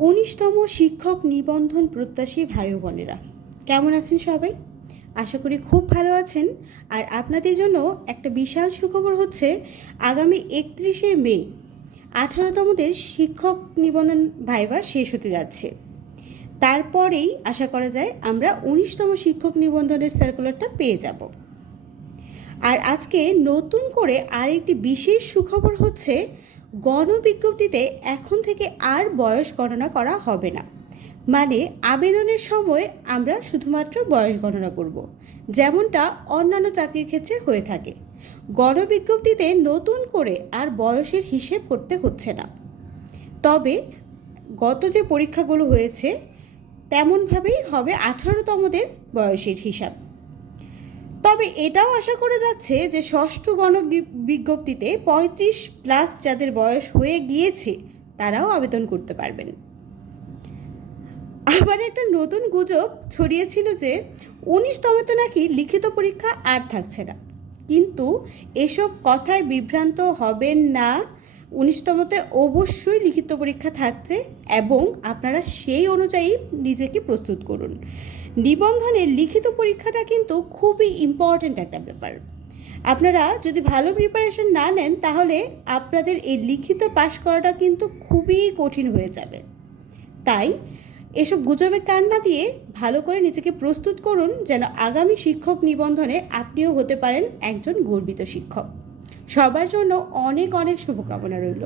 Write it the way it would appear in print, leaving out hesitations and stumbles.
19তম শিক্ষক নিবন্ধন প্রত্যাশী ভাই ও বোনেরা, কেমন আছেন সবাই? আশা করি খুব ভালো আছেন। আর আপনাদের জন্য একটা বিশাল সুখবর হচ্ছে, আগামী 31শে মে 18তমদের শিক্ষক নিবন্ধন ভাইভা শেষ হতে যাচ্ছে। তারপরেই আশা করা যায় আমরা 19তম শিক্ষক নিবন্ধনের সার্কুলারটা পেয়ে যাব। আর আজকে নতুন করে আরেকটি বিশেষ সুখবর হচ্ছে, গণবিজ্ঞপ্তিতে এখন থেকে আর বয়স গণনা করা হবে না। মানে আবেদনের সময় আমরা শুধুমাত্র বয়স গণনা করব, যেমনটা অন্যান্য চাকরির ক্ষেত্রে হয়ে থাকে। গণবিজ্ঞপ্তিতে নতুন করে আর বয়সের হিসেব করতে হচ্ছে না। তবে গত যে পরীক্ষাগুলো হয়েছে তেমনভাবেই হবে 18তমদের বয়সের হিসাব। তবে এটাও আশা করা যাচ্ছে যে ষষ্ঠ গণবিজ্ঞপ্তিতে 35+ যাদের বয়স হয়ে গিয়েছে তারাও আবেদন করতে পারবেন। আবার একটা নতুন গুজব ছড়িয়েছিল যে 19তমতে নাকি লিখিত পরীক্ষা আর থাকছে না, কিন্তু এসব কথায় বিভ্রান্ত হবেন না। 19তমতে অবশ্যই লিখিত পরীক্ষা থাকছে এবং আপনারা সেই অনুযায়ী নিজেকে প্রস্তুত করুন। নিবন্ধনের লিখিত পরীক্ষাটা কিন্তু খুবই ইম্পর্ট্যান্ট একটা ব্যাপার। আপনারা যদি ভালো প্রিপারেশন না নেন তাহলে আপনাদের এই লিখিত পাশ করাটা কিন্তু খুবই কঠিন হয়ে যাবে। তাই এসব গুজবে কান না দিয়ে ভালো করে নিজেকে প্রস্তুত করুন, যেন আগামী শিক্ষক নিবন্ধনে আপনিও হতে পারেন একজন গর্বিত শিক্ষক। সবার জন্য অনেক অনেক শুভকামনা রইল।